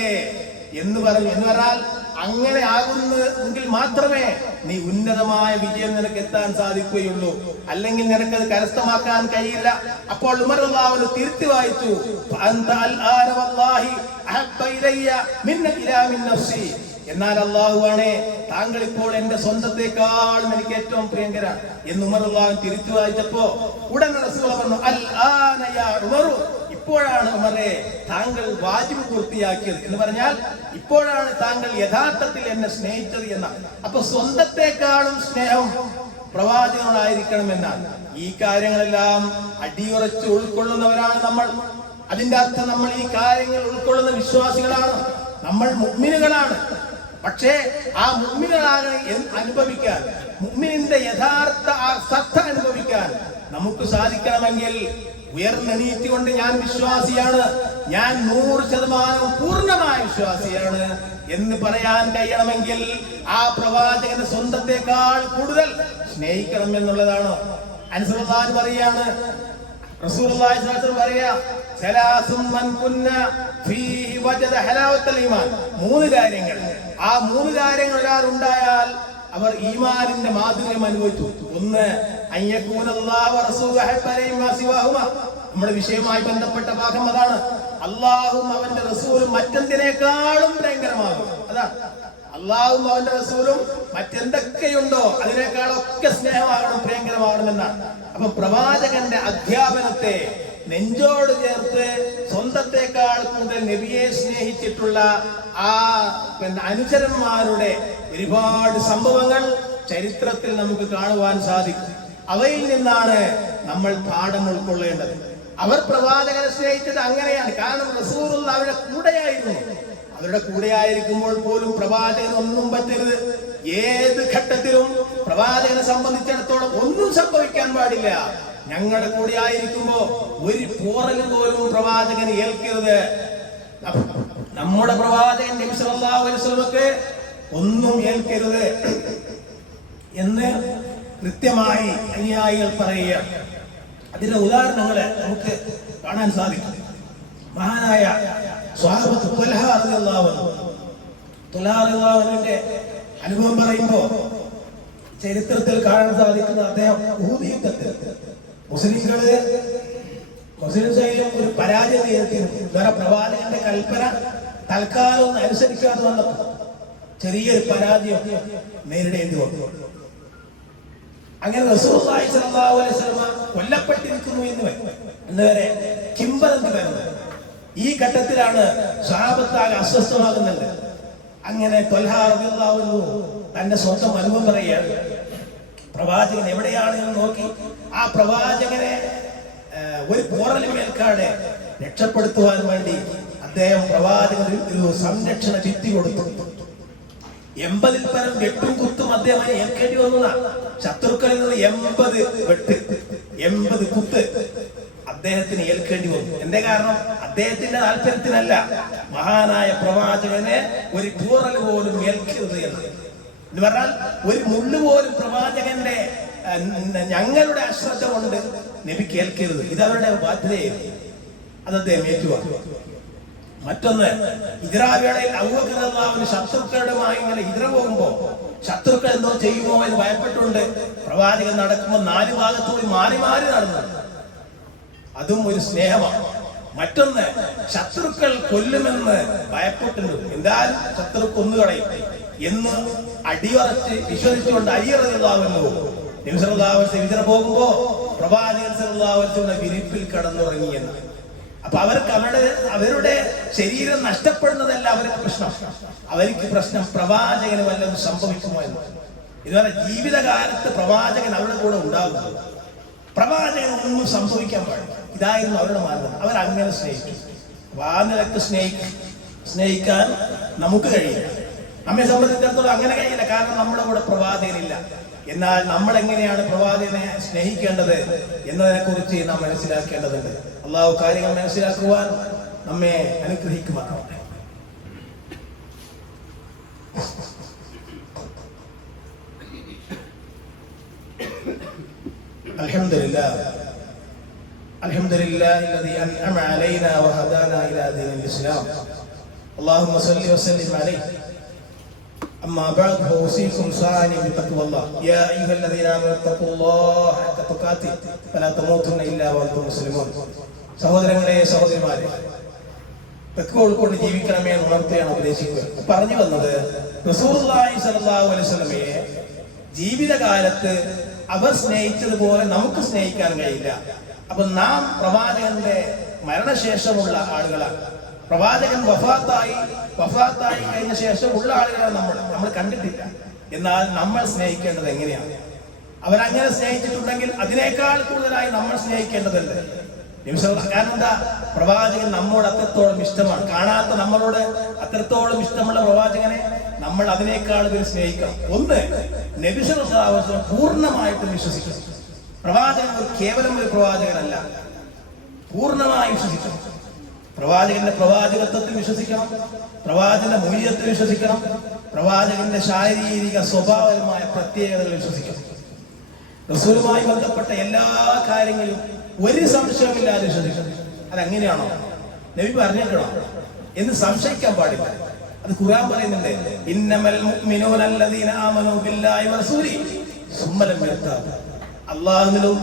എന്ന് പറഞ്ഞു. എന്ന് പറഞ്ഞാൽ അങ്ങനെ ആകുന്നെങ്കിൽ മാത്രമേ നീ ഉന്നതമായ വിജയം നിനക്ക് എത്താൻ സാധിക്കുകയുള്ളൂ, അല്ലെങ്കിൽ നിനക്കത് കരസ്ഥമാക്കാൻ കഴിയില്ല. അപ്പോൾ ഉമർ റളിയല്ലാഹു അൻഹു തിരുത്തി വായിച്ചു, എന്നാൽ അല്ലാഹുവാണ് താങ്കൾ ഇപ്പോൾ എന്റെ സ്വന്തത്തെക്കാളും എനിക്ക് ഏറ്റവും പ്രിയങ്കരാണ് എന്ന് ഉമർ റളിയല്ലാഹു അൻഹു തിരുത്തി വായിച്ചപ്പോ ഉടനെ റസൂൽ പറഞ്ഞു, അൽ ആന യാ ഉമറു ഇപ്പോഴാണ് ഉമറേ താങ്കൾ വാജിബ് പൂർത്തിയാക്കിയത് എന്ന് പറഞ്ഞാൽ ഇപ്പോഴാണ് താങ്കൾ യഥാർത്ഥത്തിൽ എന്നെ സ്നേഹിച്ചത് എന്നാണ്. അപ്പൊ സ്വന്തത്തെക്കാളും സ്നേഹം പ്രവാചകനോടായിരിക്കണമെന്നാണ്. ഈ കാര്യങ്ങളെല്ലാം അടിയുറച്ച് ഉൾക്കൊള്ളുന്നവരാണ് നമ്മൾ. അതിന്റെ അർത്ഥം നമ്മൾ ഈ കാര്യങ്ങൾ ഉൾക്കൊള്ളുന്ന വിശ്വാസികളാണ്, നമ്മൾ മുഅ്മിനുകളാണ്. പക്ഷേ ആ മുഅ്മിനുകളാണ് അനുഭവിക്കാൻ, മുഅ്മിനിന്റെ യഥാർത്ഥ ആ സത്ത അനുഭവിക്കാൻ നമുക്ക് സാധിക്കണമെങ്കിൽ ഉയർന്നെണീറ്റുകൊണ്ട് ഞാൻ വിശ്വാസിയാണ്, ഞാൻ 100% പൂർണ്ണമായ വിശ്വാസിയാണ് എന്ന് പറയാൻ കഴിയണമെങ്കിൽ ആ പ്രവാചകന്റെ സ്വന്തത്തെക്കാൾ കൂടുതൽ സ്നേഹിക്കണം എന്നുള്ളതാണ്. അനുസൃതാൻ പറയാണ്, റസൂലുള്ളാഹി സ്വല്ലല്ലാഹു അലൈഹി വസല്ലം പറയാ, സലാസുൻ മൻ കുന്ന ഫീഹി വജദ ഹലാവത്തുൽ ഈമാൻ. 3 കാര്യങ്ങൾ, ആ 3 കാര്യങ്ങൾ ഒരാൾ ഉണ്ടായാൽ അവർ ഈമാനിന്റെ മാധുര്യം അനുഭവിച്ചു. ഒന്ന് നമ്മുടെ വിഷയവുമായി ബന്ധപ്പെട്ട ഭാഗം അതാണ്. അള്ളാഹും അവന്റെ റസൂലും മറ്റെന്തിനേക്കാളും ഭയങ്കരമാകും. അതാണ് അള്ളാഹും അവന്റെ റസൂലും മറ്റെന്തൊക്കെയുണ്ടോ അതിനേക്കാളൊക്കെ സ്നേഹമാകണം, പ്രിയങ്കരമാകണം എന്നാണ്. അപ്പൊ പ്രവാചകന്റെ അധ്യാപനത്തെ നെഞ്ചോട് ചേർത്ത് സ്വന്തത്തെക്കാൾ കൂടുതൽ നബിയെ സ്നേഹിച്ചിട്ടുള്ള ആ അനുചരന്മാരുടെ ഒരുപാട് സംഭവങ്ങൾ ചരിത്രത്തിൽ നമുക്ക് കാണുവാൻ സാധിക്കും. അവയിൽ നിന്നാണ് നമ്മൾ പാഠം ഉൾക്കൊള്ളേണ്ടത്. അവർ പ്രവാചകനെ സ്നേഹിച്ചത് അങ്ങനെയാണ്. കാരണം റസൂലുള്ള അവരുടെ കൂടെയായിരുന്നു. അവരുടെ കൂടെയായിരിക്കുമ്പോൾ പോലും പ്രവാചകൻ ഒന്നും പറ്റരുത്. ഏത് ഘട്ടത്തിലും പ്രവാചകനെ സംബന്ധിച്ചിടത്തോളം ഒന്നും സംഭവിക്കാൻ പാടില്ല. ഞങ്ങളുടെ കൂടെ ആയിരിക്കുമ്പോ ഒരു പോറൽ പോലും പ്രവാചകന് ഏൽക്കരുത്. നമ്മുടെ പ്രവാചകൻ നബി സല്ലല്ലാഹു അലൈഹി വസല്ലമക്ക് ഒന്നും ഏൽക്കരുത് എന്ന് കൃത്യമായി അനുയായികൾ പറയുക. അതിന്റെ ഉദാഹരണങ്ങള് നമുക്ക് കാണാൻ സാധിക്കും. മഹാനായ സ്വഹാബത്ത് ത്വൽഹ റളിയല്ലാഹു അൻഹുവിന്റെ അനുഭവം പറയുമ്പോ ചരിത്രത്തിൽ കാണാൻ സാധിക്കുന്ന അദ്ദേഹം ഉഹുദ് യുദ്ധത്തിൽ മുസ്ലിം സൈന്യം ഒരു പരാജയം നേരിട്ടിരുന്നു. വേറെ പ്രവാചകന്റെ കൽപ്പന തൽക്കാലം ഒന്നും അനുസരിക്കാതെ വന്നപ്പോൾ ചെറിയൊരു പരാജയം നേരിടേണ്ടി വന്നു. അങ്ങനെ റസൂലുള്ളാഹി സ്വല്ലല്ലാഹു അലൈഹി വസല്ലം കൊല്ലപ്പെട്ടിരിക്കുന്നു എന്ന് വരെ കിംവദന്തി വരുന്നത്. ഈ ഘട്ടത്തിലാണ് സ്വഹാബത്താകെ അസ്വസ്ഥമാകുന്നത്. അങ്ങനെ ത്വൽഹ റളിയല്ലാഹു അൻഹു തന്റെ സ്വന്തം അനുഭവം പറയുകയാണ്. പ്രവാചകൻ എവിടെയാണ് എന്ന് നോക്കി ആ പ്രവാചകനെ ഒരു പോറലും ഏൽക്കാതെ രക്ഷപ്പെടുത്തുവാൻ വേണ്ടി അദ്ദേഹം പ്രവാചകന് ഒരു സംരക്ഷണ ചിട്ടി കൊടുത്തു. 80 പരം വെട്ടും കുത്തും അദ്ദേഹം ഏൽക്കേണ്ടി വന്നതാണ്. ശത്രുക്കളിൽ നിന്ന് 80 വെട്ട് 80 കുത്ത് അദ്ദേഹത്തിന് ഏൽക്കേണ്ടി വന്നു. എന്തേ കാരണം? അദ്ദേഹത്തിന്റെ താല്പര്യത്തിനല്ല, മഹാനായ പ്രവാചകനെ ഒരു പോറൽ പോലും ഏൽക്കരുത് എന്ന് പറഞ്ഞാൽ ഒരു മുള്ളു പോലും പ്രവാചകന്റെ ഞങ്ങളുടെ അശ്രദ്ധ കൊണ്ട് നബി കേൾക്കരുത്. ഇതവരുടെ ബാധ്യതയായിരുന്നു. അത് അദ്ദേഹം ഏറ്റുവാങ്ങി. മറ്റൊന്ന്, ഹിജ്റാവേളയിൽ അബൂബക്കർ റളിയല്ലാഹു അൻഹു ശത്രുക്കളുമായി ഇങ്ങനെ ഹിജ്റ പോകുമ്പോ ശത്രുക്കൾ എന്തോ ചെയ്യുമോ എന്ന് ഭയപ്പെട്ടുകൊണ്ട് പ്രവാചകൻ നടക്കുമ്പോൾ 4 ഭാഗത്തുകൂടി മാറി മാറി നടന്നു. അതും ഒരു സ്നേഹമാണ്. മറ്റൊന്ന്, ശത്രുക്കൾ കൊല്ലുമെന്ന് ഭയപ്പെട്ടുണ്ട്. എന്തായാലും ശത്രു കൊന്നുകളയും എന്ന് അടിയുറച്ച് വിശ്വസിച്ചുകൊണ്ട് അലി റളിയല്ലാഹു അൻഹു നബി സല്ലല്ലാഹു അലൈഹി വസല്ലം ഹിജ്റ പോകുമ്പോ പ്രവാചകൻ സല്ലല്ലാഹു അലൈഹി വസല്ലം വിരിപ്പിൽ കിടന്നുറങ്ങി എന്ന്. അപ്പൊ അവർക്ക് അവരുടെ ശരീരം നഷ്ടപ്പെടുന്നതല്ല അവർക്ക് പ്രശ്നം. അവർക്ക് പ്രശ്നം പ്രവാചകന് വല്ലതും സംഭവിക്കുമോ എന്ന്. ഇതുവരെ ജീവിതകാലത്ത് പ്രവാചകൻ അവരുടെ കൂടെ ഉണ്ടാകുന്നു. പ്രവാചകൻ ഒന്നും സംഭവിക്കാൻ പാടില്ല. ഇതായിരുന്നു അവരുടെ മാർഗം. അവരങ്ങനെ സ്നേഹിച്ചു. വാനിലക്ക് സ്നേഹിക്കാൻ നമുക്ക് കഴിയില്ല. നമ്മെ സംബന്ധിച്ചിടത്തോളം അങ്ങനെ കഴിയില്ല. കാരണം നമ്മുടെ കൂടെ പ്രവാചകനില്ല. എന്നാൽ നമ്മൾ എങ്ങനെയാണ് പ്രവാചകനെ സ്നേഹിക്കേണ്ടത് എന്നതിനെ കുറിച്ച് നാം മനസ്സിലാക്കേണ്ടതുണ്ട്. അള്ളാഹു കാര്യങ്ങൾ മനസ്സിലാക്കുവാൻ നമ്മെ അനുഗ്രഹിക്കുമാറാവട്ടെ. അൽഹംദുലില്ലാഹി الذي أنعم علينا وهدانا إلى دين الإسلام. اللهم صل وسلم عليه. أما بعد فأوصيكم ثاني بتقوى الله. يا أيها الذين آمنوا اتقوا الله حق تقاته فلا تموتن إلا وأنتم مسلمون. സഹോദരങ്ങളെ, സഹോദരിമാരെ, തഖ്വ ഉൾക്കൊണ്ട് ജീവിക്കണമേ എന്ന് ഉണർത്തുകയാണ് ഉപദേശിക്കുക. പറഞ്ഞു വന്നത്, റസൂലുള്ളാഹി സ്വല്ലല്ലാഹു അലൈഹി വസല്ലമയെ ജീവിതകാലത്ത് അവർ സ്നേഹിച്ചതുപോലെ നമുക്ക് സ്നേഹിക്കാൻ കഴിയില്ല. അപ്പൊ നാം പ്രവാചകന്റെ മരണശേഷമുള്ള ആളുകളാണ്. പ്രവാചകൻ വഫാത്തായി കഴിഞ്ഞ ശേഷമുള്ള ആളുകളാണ് നമ്മൾ കണ്ടിട്ടില്ല. എന്നാൽ നമ്മൾ സ്നേഹിക്കേണ്ടത് എങ്ങനെയാണ്? അവരങ്ങനെ സ്നേഹിച്ചിട്ടുണ്ടെങ്കിൽ അതിനേക്കാൾ കൂടുതലായി നമ്മൾ സ്നേഹിക്കേണ്ടതുണ്ട്. കാരണം എന്താ? പ്രവാചകൻ നമ്മോട് അത്രത്തോളം ഇഷ്ടമാണ്. കാണാത്ത നമ്മളോട് അത്രത്തോളം ഇഷ്ടമുള്ള പ്രവാചകനെ നമ്മൾ അതിനേക്കാൾ സ്നേഹിക്കണം. ഒന്ന്, നബി സല്ലല്ലാഹു അലൈഹി വസല്ലം പൂർണ്ണമായിട്ടും വിശ്വസിക്കണം. പ്രവാചകൻ കേവലം ഒരു പ്രവാചകനല്ല, പൂർണ്ണമായി വിശ്വസിക്കണം. പ്രവാചകന്റെ പ്രവാചകത്വത്തിൽ വിശ്വസിക്കണം, പ്രവാചകന്റെ മൂല്യത്തിൽ വിശ്വസിക്കണം, പ്രവാചകന്റെ ശാരീരിക സ്വഭാവപരമായ പ്രത്യേകതകൾ വിശ്വസിക്കണം. റസൂലുമായി ബന്ധപ്പെട്ട എല്ലാ കാര്യങ്ങളും ഒരു സംശയമില്ലാതെ വിശ്വസിക്കണം. അതെങ്ങനെയാണോ നബി പറഞ്ഞിട്ടോ എന്ന് സംശയിക്കാൻ പാടില്ല. അത് ഖുർആൻ പറയുന്നുണ്ട്, ഇന്നമൽ മുഅ്മിനൂന അല്ലദീന ആമനൂ ബില്ലാഹി വറസൂലിഹി സുമ്മ ലം യർതാബു. അള്ളാഹുവിലും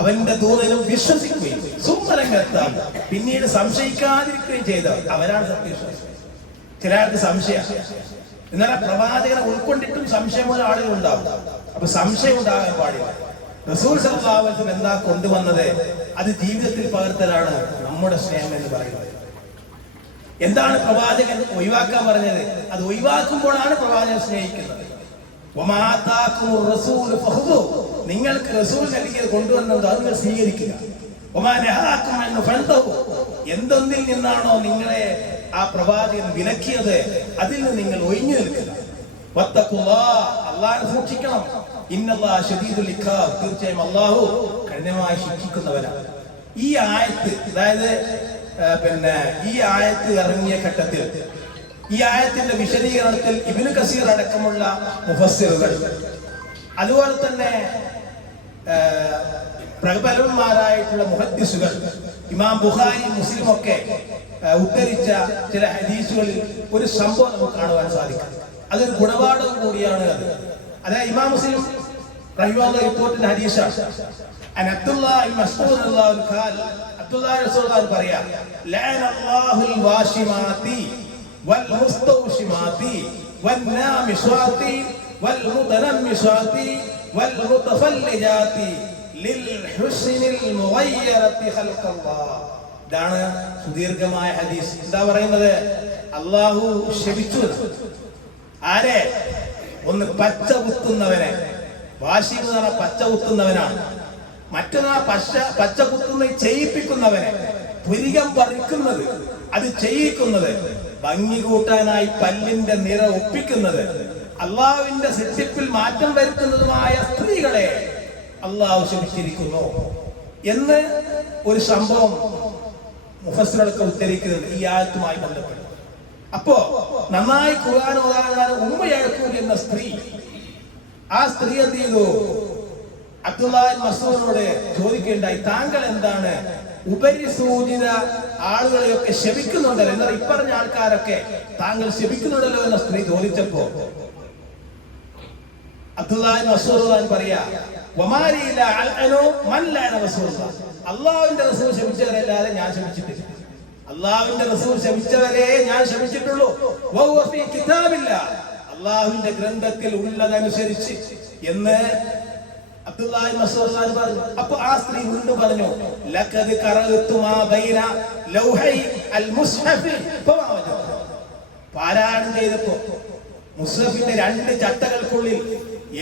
അവന്റെ ദൂതനും വിശ്വസിക്കുകയും സുമരംഗത്താൽ പിന്നീട് സംശയിക്കാതിരിക്കുകയും ചെയ്തവർ അവരാണ് സത്യവിശ്വാസികൾ. ചില ആൾക്ക് സംശയം, എന്നാൽ പ്രവാചകനെ ഉൾക്കൊണ്ടിട്ടും സംശയമുള്ള ആളുകൾ ഉണ്ടാവും. അപ്പൊ സംശയം ഉണ്ടാകാൻ പാടില്ല. റസൂൽ സല്ലല്ലാഹു അലൈഹി വസല്ലം എന്താ കൊണ്ടുവന്നത്, അത് ജീവിതത്തിൽ പകർത്തലാണ് നമ്മുടെ സ്നേഹം എന്ന് പറയുന്നത്. എന്താണ് പ്രവാചകൻ ഒഴിവാക്കാൻ പറഞ്ഞത്? അത് ഒഴിവാക്കുമ്പോഴാണ് പ്രവാചകൻ സ്നേഹിക്കുന്നത്. നിങ്ങൾക്ക് റസൂൽ നൽകിയത് കൊണ്ടുവന്നത് അത് നിങ്ങൾ സ്വീകരിക്കുക. എന്തൊന്നിൽ നിന്നാണോ നിങ്ങളെ ആ പ്രവാചകൻ വിലക്കിയത് അതിൽ നിന്ന് നിങ്ങൾ ഒഴിഞ്ഞു നിൽക്കുക. അള്ളാഹുവിനെ സൂക്ഷിക്കണം. ഇന്നല്ലാഹു ശദീദുൽ ഇഖാബ്, തീർച്ചയായും അള്ളാഹു കഠിനമായി ശിക്ഷിക്കുന്നവനാണ്. ഈ ആയത്ത്, അതായത് ഈ ആയത്ത് ഇറങ്ങിയ ഘട്ടത്തിൽ, ഈ ആയത്തിന്റെ വിശദീകരണത്തിൽ ഇബ്നു കസീർ അടക്കമുള്ള മുഫസ്സിറുകൾ, അതുപോലെ തന്നെ പ്രഗൽഭന്മാരായിട്ടുള്ള മുഹദ്ദിസുകൾ, ഇമാം ബുഖാരി, മുസ്ലിം ഒക്കെ ഉദ്ധരിച്ച ചില ഹദീസുകളിൽ ഒരു സംഭവം നമുക്ക് കാണുവാൻ സാധിക്കും. അതൊരു ഗുണപാഠം കൂടിയാണ്. അതായത് ഇമാം മുസ്ലിം റഹിമഹുല്ലാഹ് റിപ്പോർട്ടിന്റെ ഹദീസാണ്. അബ്ദുല്ലാഹി മസ്ഊദ് റളിയല്ലാഹു ഖാൽ, അബ്ദുല്ലാഹി റസൂലുള്ളാഹി പറയാ, ലഅനല്ലാഹുൽ വാശിമാതി വൽ മുസ്തൗശിമാതി വൻ നാമിസാതി വൽ മുതനമ്മിസാതി വൽ മുതഫല്ലിജാതി ലിൽ ഹുസ്നിൽ മുഗയ്യറതി ഖൽഖല്ലാഹ്. ഇതാണ് സുദീർഘമായ ഹദീസ്. എന്താ പറയുന്നത്? അല്ലാഹു ശപിച്ചു. ആരെ? ഒന്ന് പച്ച കുത്തുന്നവനെ. വാശി എന്ന് പറഞ്ഞാൽ പച്ച കുത്തുന്നവനാണ്. മറ്റൊന്നാ പച്ച കുത്തുന്ന ചെയ്യിപ്പിക്കുന്നവനെ, പുരികം പറിക്കുന്നത്, അത് ചെയ്യിക്കുന്നത്, ഭംഗി കൂട്ടാനായി പല്ലിന്റെ നിറ ഒപ്പിക്കുന്നത്, അള്ളാഹുവിന്റെ സൃഷ്ടിപ്പിൽ മാറ്റം വരുത്തുന്നതുമായ സ്ത്രീകളെ അള്ളാഹു ശപിച്ചിരിക്കുന്നു എന്ന് ഒരു സംഭവം മുഫസ്സിറുകളൊക്കെ ഉദ്ധരിക്കുന്നത് ഈ ആയത്തുമായി ബന്ധപ്പെട്ട്. അപ്പോ നന്നായി ഖുർആൻ ഓതാൻ ഉമ്മ യഅ്ഖൂബ് എന്ന സ്ത്രീ, ആ സ്ത്രീ എന്ത് ചെയ്തു? അബ്ദുല്ലാഹി മസ്ഊദിനോട് ചോദിക്കുകയുണ്ടായി, താങ്കൾ എന്താണ് ഉപരിസൂചിത ആളുകളെയൊക്കെ ശപിക്കുന്നുണ്ടല്ലോ, എന്നാൽ ഇപ്പറഞ്ഞ ആൾക്കാരൊക്കെ താങ്കൾ ശപിക്കുന്നുണ്ടല്ലോ എന്ന സ്ത്രീ ചോദിച്ചപ്പോ അബ്ദുല്ലാഹി മസ്ഊദ് പറയാ, അള്ളാഹുവിന്റെ റസൂൽ ശപിച്ചവരല്ലാതെ ഞാൻ ശപിച്ചിട്ടില്ല. അള്ളാഹുവിന്റെ റസൂൽ ശപിച്ചവരെ ഞാൻ ശപിച്ചിട്ടുള്ളൂ. അള്ളാഹുവിന്റെ ഗ്രന്ഥത്തിൽ ഉള്ളതനുസരിച്ച് എന്ന് അബ്ദുല്ലാഹി മസ്ഊദ് പറഞ്ഞു. അപ്പൊ ആ സ്ത്രീ വീണ്ടും പറഞ്ഞു, ലഖദ് ഖറഅതു മാ ബൈന ലൗഹൈ അൽ മുസ്ഹഫ് ഫമാ വജദതു. പാരായണം ചെയ്തപ്പോ മുസ്ഹഫിന്റെ രണ്ട് ചട്ടകൾക്കുള്ളിൽ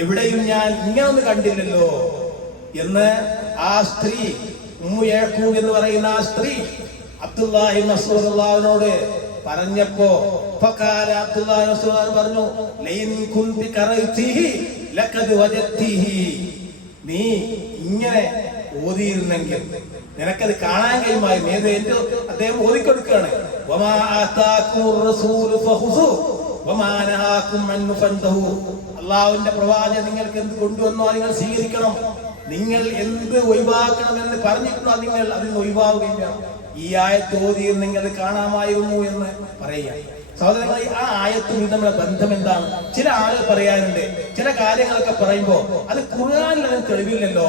എവിടെയും ഞാൻ ഇങ്ങനൊന്നും കണ്ടില്ലല്ലോ എന്ന് ആ സ്ത്രീ, ഉമ്മു യഅ്ഖൂബ് എന്ന് പറയുന്ന ആ സ്ത്രീ അബ്ദുല്ലാഹി മസ്ഊദ് റളിയല്ലാഹുവിനോട് പറഞ്ഞപ്പോ ഫഖാല അബ്ദുല്ലാഹി മസ്ഊദ് പറഞ്ഞു, ലൈൻ കുന്തി ഖറഅതിഹി ലഖദ് വജദ്തിഹി. നീ ഇങ്ങനെ ഓതിയിരുന്നെങ്കിൽ നിനക്കത് കാണാൻ കഴിയുമായിരുന്നു. അദ്ദേഹം ഓതിക്കൊടുക്കുകയാണ്, വമാ ആതാകുർ റസൂലു ഫഖുസു വമാ നഹാകും അൻഹു ഫൻതഹു. അല്ലാഹുവിന്റെ പ്രവാചകൻ നിങ്ങൾക്ക് എന്ത് കൊണ്ടുവന്നോ നിങ്ങൾ സ്വീകരിക്കണം, നിങ്ങൾ എന്ത് ഒഴിവാക്കണമെന്ന് പറഞ്ഞിട്ടുണ്ടോ നിങ്ങൾ അതിൽ ഒഴിവാവുകയും വേണം. ഈ ആയത്ത് ഓതിയിരുന്നെങ്കിൽ അത് കാണാമായിരുന്നു എന്ന് പറയുക. സഹോദരങ്ങളെ, ആ ആയത്തും നമ്മുടെ ബന്ധം എന്താണ്? ചില ആളുകൾ പറയാറുണ്ട്, ചില കാര്യങ്ങളൊക്കെ പറയുമ്പോ അത് ഖുർആനിൽ അതിന് തെളിവില്ലല്ലോ,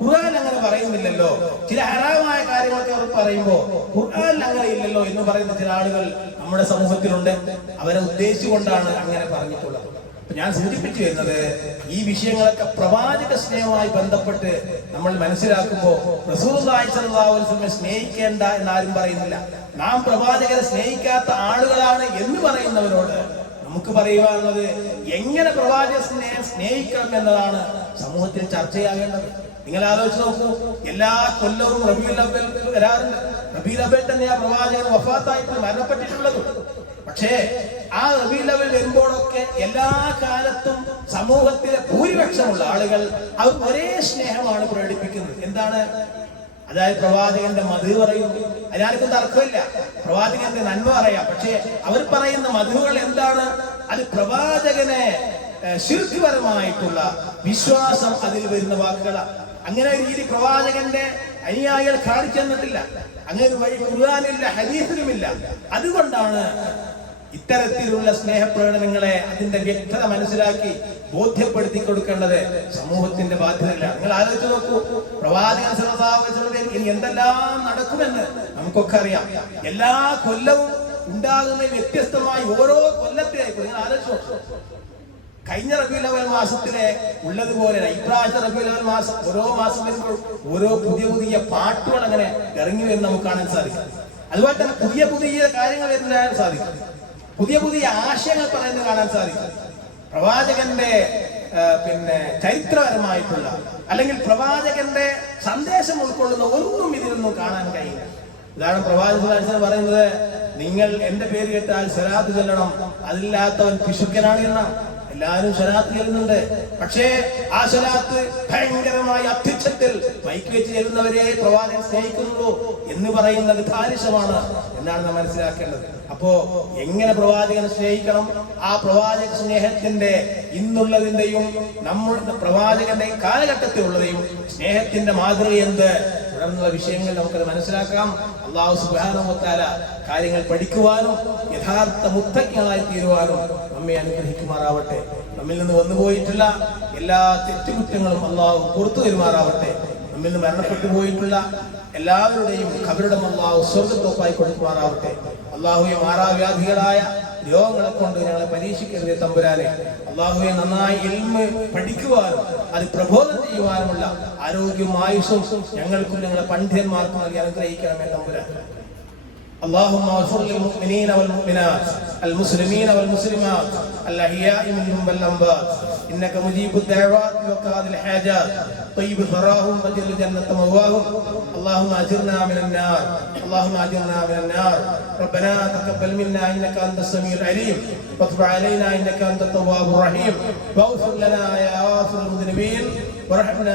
ഖുർആൻ അങ്ങനെ പറയുന്നില്ലല്ലോ. ചില ഹറാമായ കാര്യങ്ങളൊക്കെ അവർ പറയുമ്പോ ഖുർആനിൽ അങ്ങനെ ഇല്ലല്ലോ എന്ന് പറയുന്ന ചില ആളുകൾ നമ്മുടെ സമൂഹത്തിലുണ്ട്. അവരെ ഉദ്ദേശിച്ചുകൊണ്ടാണ് അങ്ങനെ പറഞ്ഞിട്ടുള്ളത്. ഞാൻ സൂചിപ്പിച്ചു വരുന്നത്, ഈ വിഷയങ്ങളൊക്കെ പ്രവാചക സ്നേഹവുമായി ബന്ധപ്പെട്ട് നമ്മൾ മനസ്സിലാക്കുമ്പോൾ റസൂലുള്ളാഹി സ്വല്ലല്ലാഹു അലൈഹി വസല്ലം സ്നേഹിക്കേണ്ട എന്നാരും പറയുന്നില്ല. നാം പ്രവാചകരെ സ്നേഹിക്കാത്ത ആളുകളാണ് എന്ന് പറയുന്നവരോട് നമുക്ക് പറയുവാനുള്ളത്, എങ്ങനെ പ്രവാചക സ്നേഹിക്കണം എന്നതാണ് സമൂഹത്തിൽ ചർച്ചയാകേണ്ടത്. നിങ്ങൾ ആലോചിച്ച് നോക്കൂ, എല്ലാ കൊല്ലവും റബീഉൽ അവ്വൽ വരാറുണ്ട്. റബീഉൽ അവ്വൽ തന്നെയാ പ്രവാചകൻ വഫാത്തായിട്ട് മരണപ്പെട്ടിട്ടുള്ളത്. പക്ഷേ ആ റബീഉൽ അവ്വൽ വരുമ്പോഴൊക്കെ എല്ലാ കാലത്തും സമൂഹത്തിലെ ഭൂരിപക്ഷമുള്ള ആളുകൾ അവർ ഒരേ സ്നേഹമാണ് പ്രകടിപ്പിക്കുന്നത്. എന്താണ്? അതായത് പ്രവാചകന്റെ മധു പറയുന്നു. അതിനാർക്കും തർക്കമില്ല, പ്രവാചകന്റെ നന്മ പറയാം. പക്ഷേ അവർ പറയുന്ന മധുകൾ എന്താണ്? അത് പ്രവാചകനെ ശിർക്ക്പരമായിട്ടുള്ള വിശ്വാസം അതിൽ വരുന്ന വാക്കുകളാണ്. അങ്ങനെ ഒരു രീതി പ്രവാചകന്റെ അനുയായികൾ കാണിച്ചു തന്നിട്ടില്ല. അങ്ങനെ ഒരു വഴി ഖുർആനിലില്ല, ഹദീസിലുമില്ല. അതുകൊണ്ടാണ് ഇത്തരത്തിലുള്ള സ്നേഹപ്രകടനങ്ങളെ അതിന്റെ വ്യക്തത മനസ്സിലാക്കി ബോധ്യപ്പെടുത്തി കൊടുക്കേണ്ടത് സമൂഹത്തിന്റെ ബാധ്യതകളാണ്. നിങ്ങൾ ആലോചിച്ച് നോക്കൂ, പ്രവാചകൻ സല്ലല്ലാഹു അലൈഹി വസല്ലം ഇനി എന്തെല്ലാം നടക്കുമെന്ന് നമുക്കൊക്കെ അറിയാം. എല്ലാ കൊല്ലവും ഉണ്ടാകുന്ന വ്യത്യസ്തമായി ഓരോ കൊല്ലത്തിലേക്ക് നിങ്ങൾ ആലോചിച്ച് നോക്കൂ. കഴിഞ്ഞ റബീഉൽ അവ്വൽ മാസത്തിലെ ഉള്ളതുപോലെ ഇപ്രാവശ്യത്തെ റബീഉൽ അവ്വൽ മാസം ഓരോ മാസം വരുമ്പോൾ ഓരോ പുതിയ പുതിയ പാട്ടുകൾ അങ്ങനെ ഇറങ്ങി വരുന്ന നമുക്ക് കാണാൻ സാധിക്കും. അതുപോലെ തന്നെ പുതിയ പുതിയ കാര്യങ്ങൾ വരുന്നതിനാൻ സാധിക്കും. പുതിയ പുതിയ ആശയങ്ങൾ പറയുന്നത് കാണാൻ സാധിക്കും. പ്രവാചകന്റെ ചരിത്രപരമായിട്ടുള്ള അല്ലെങ്കിൽ പ്രവാചകന്റെ സന്ദേശം ഉൾക്കൊള്ളുന്ന ഒന്നും ഇതിലൊന്നും കാണാൻ കഴിയില്ല. ഇതാണ് പ്രവാചകൻ പറയുന്നത്, നിങ്ങൾ എന്റെ പേര് കേട്ടാൽ സ്വലാത്ത് ചൊല്ലണം, അതില്ലാത്തവൻ പിശുക്കനാണ് എന്നാണ്. എല്ലാവരും സ്വലാത്ത് ചെല്ലുന്നുണ്ട്, പക്ഷേ ആ സ്വലാത്ത് ഭയങ്കരമായ അത്യുച്ചത്തിൽ മൈക്ക് വെച്ച് ചെല്ലുന്നവരെ പ്രവാചകൻ സ്നേഹിക്കുന്നുള്ളൂ എന്ന് പറയുന്നത് ധാരിഷമാണ് എന്നാണ് നാം മനസ്സിലാക്കേണ്ടത്. അപ്പോ എങ്ങനെ പ്രവാചകനെ സ്നേഹിക്കണം, ആ പ്രവാചക സ്നേഹത്തിന്റെ ഇന്നുള്ളതിന്റെയും നമ്മുടെ പ്രവാചകന്റെ കാലഘട്ടത്തിലുള്ളതെയും സ്നേഹത്തിന്റെ മാതൃക എന്ത് തുടർന്നുള്ള വിഷയങ്ങൾ നമുക്കത് മനസ്സിലാക്കാം. അല്ലാഹു സുബ്ഹാനഹു വ തആല കാര്യങ്ങൾ പഠിക്കുവാനും യഥാർത്ഥ മുത്തഖികളായി തീരുവാനും നമ്മെ അനുഗ്രഹിക്കുമാറാവട്ടെ. നമ്മിൽ നിന്ന് വന്നുപോയിട്ടുള്ള എല്ലാ തെറ്റുകുറ്റങ്ങളും അല്ലാഹു പുറത്തു തരുമാറാവട്ടെ. നമ്മിൽ നിന്ന് മരണപ്പെട്ടു പോയിട്ടുള്ള എല്ലാവരുടെയും ഖബറുടെ അല്ലാഹു സ്വർഗ്ഗത്തോപ്പായി കൊടുക്കുമാറാവട്ടെ. അല്ലാഹുവേ, മാറാവ്യാധികളായ രോഗങ്ങളെ കൊണ്ട് ഞങ്ങളെ പരീക്ഷിക്കരുതേ തമ്പുരാനെ. അല്ലാഹുവേ, നന്നായി ഇൽമ് പഠിക്കുവാനും അത് പ്രബോധനം ചെയ്യുവാനുമുള്ള ആരോഗ്യവും ആയുസ്സും ഞങ്ങൾക്കും ഞങ്ങളെ പണ്ഡിതന്മാർക്കും നൽകി അനുഗ്രഹിക്കണമേ തമ്പുരാൻ. اللهم اغفر للمؤمنين والمؤمنات المسلمين والمسلمات الأحياء منهم والأموات إنك مجيب الدعوات وقاضي الحاجات طيب ثراهم وجل جنة مأواهم. اللهم أجرنا من النار، اللهم أجرنا من النار. ربنا تقبل منا إنك أنت السميع العليم وتب علينا إنك أنت التواب الرحيم واغفر لنا يا غافر المذنبين وارحمنا